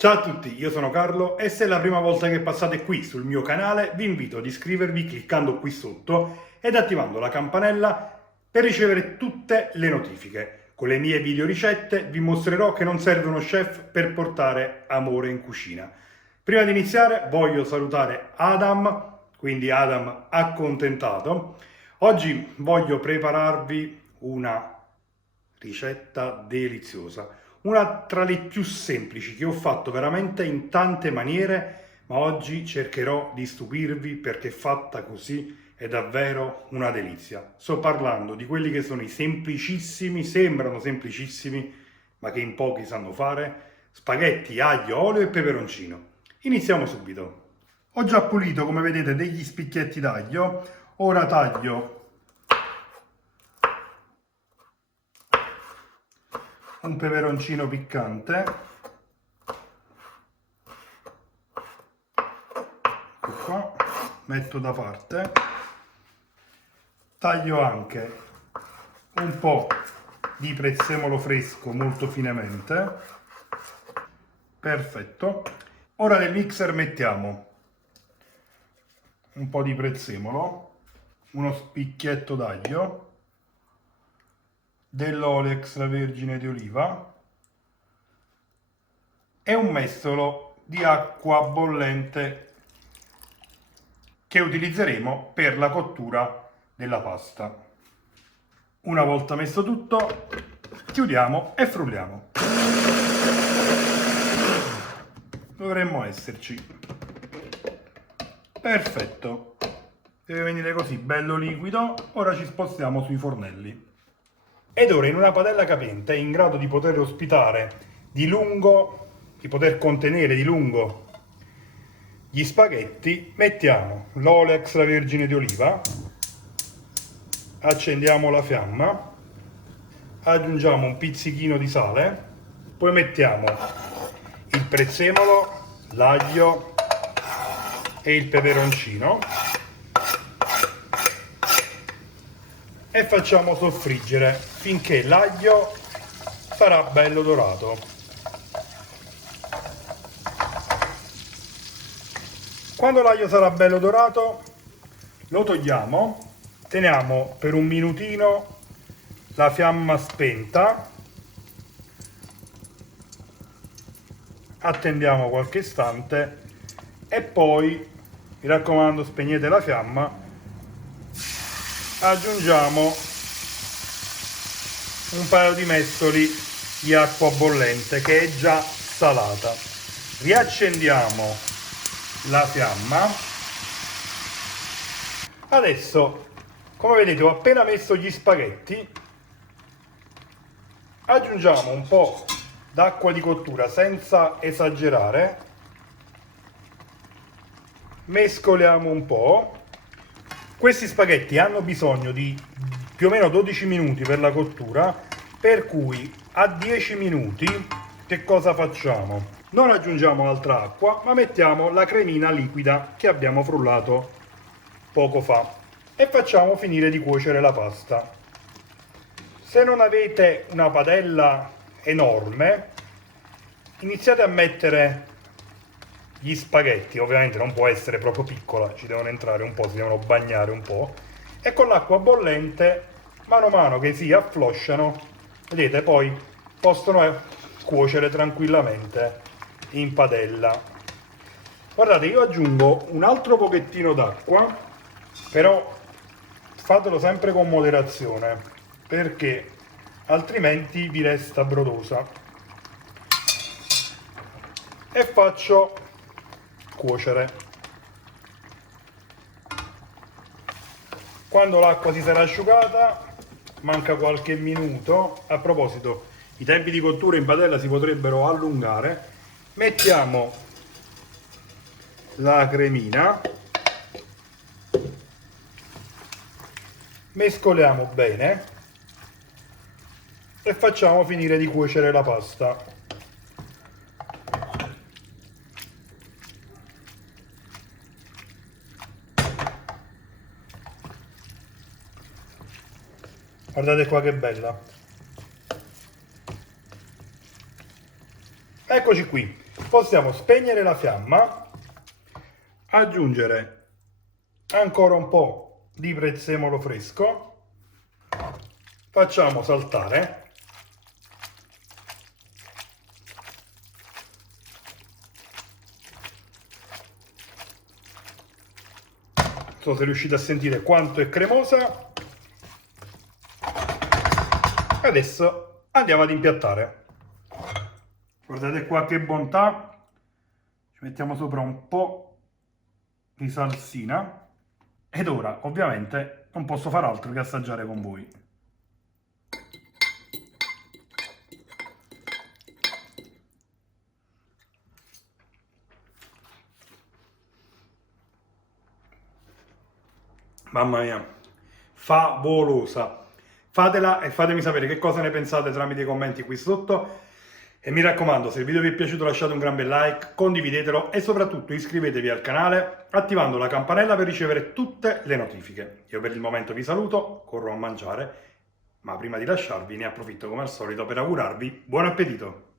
Ciao a tutti, io sono Carlo e se è la prima volta che passate qui sul mio canale vi invito ad iscrivervi cliccando qui sotto ed attivando la campanella per ricevere tutte le notifiche. Con le mie video ricette vi mostrerò che non serve uno chef per portare amore in cucina. Prima di iniziare voglio salutare Adam, quindi Adam accontentato. Oggi voglio prepararvi una ricetta deliziosa, una tra le più semplici che ho fatto veramente in tante maniere, ma oggi cercherò di stupirvi perché fatta così è davvero una delizia. Sto parlando di quelli che sono i semplicissimi, sembrano semplicissimi, ma che in pochi sanno fare, spaghetti aglio, olio e peperoncino. Iniziamo subito. Ho già pulito, come vedete, degli spicchietti d'aglio, ora taglio un peperoncino piccante, ecco qua, metto da parte, taglio anche un po' di prezzemolo fresco molto finemente, perfetto. Ora nel mixer mettiamo un po' di prezzemolo, uno spicchietto d'aglio, dell'olio extravergine di oliva e un mestolo di acqua bollente che utilizzeremo per la cottura della pasta. Una volta messo tutto, chiudiamo e frulliamo. Dovremmo esserci. Perfetto. Deve venire così, bello liquido. Ora ci spostiamo sui fornelli. Ed ora in una padella capiente in grado di poter ospitare di lungo, di poter contenere di lungo gli spaghetti, mettiamo l'olio extravergine di oliva, accendiamo la fiamma, aggiungiamo un pizzichino di sale, poi mettiamo il prezzemolo, l'aglio e il peperoncino e facciamo soffriggere finché l'aglio sarà bello dorato. Quando l'aglio sarà bello dorato lo togliamo, teniamo per un minutino la fiamma spenta, attendiamo qualche istante e poi, mi raccomando, spegnete la fiamma, aggiungiamo un paio di mestoli di acqua bollente che è già salata, riaccendiamo la fiamma. Adesso, come vedete, ho appena messo gli spaghetti, aggiungiamo un po' d'acqua di cottura senza esagerare, mescoliamo un po'. Questi spaghetti hanno bisogno di più o meno 12 minuti per la cottura, per cui a 10 minuti che cosa facciamo? Non aggiungiamo altra acqua, ma mettiamo la cremina liquida che abbiamo frullato poco fa e facciamo finire di cuocere la pasta. Se non avete una padella enorme, iniziate a mettere gli spaghetti, ovviamente non può essere proprio piccola, ci devono entrare un po', si devono bagnare un po', e con l'acqua bollente, mano a mano che si afflosciano, vedete, poi possono cuocere tranquillamente in padella. Guardate, io aggiungo un altro pochettino d'acqua, però fatelo sempre con moderazione, perché altrimenti vi resta brodosa. E faccio cuocere. Quando l'acqua si sarà asciugata, manca qualche minuto. A proposito, i tempi di cottura in padella si potrebbero allungare. Mettiamo la cremina, mescoliamo bene e facciamo finire di cuocere la pasta. Guardate qua che bella. Eccoci qui. possiamo spegnere la fiamma, aggiungere ancora un po' di prezzemolo fresco, facciamo saltare. Non so se riuscite a sentire quanto è cremosa. Adesso andiamo ad impiattare. Guardate qua che bontà. Ci mettiamo sopra un po' di salsina. Ed ora, ovviamente, non posso far altro che assaggiare con voi. Mamma mia, favolosa! Fatela e fatemi sapere che cosa ne pensate tramite i commenti qui sotto. E mi raccomando, se il video vi è piaciuto lasciate un gran bel like, condividetelo e soprattutto iscrivetevi al canale attivando la campanella per ricevere tutte le notifiche. Io per il momento vi saluto, corro a mangiare, ma prima di lasciarvi ne approfitto come al solito per augurarvi buon appetito!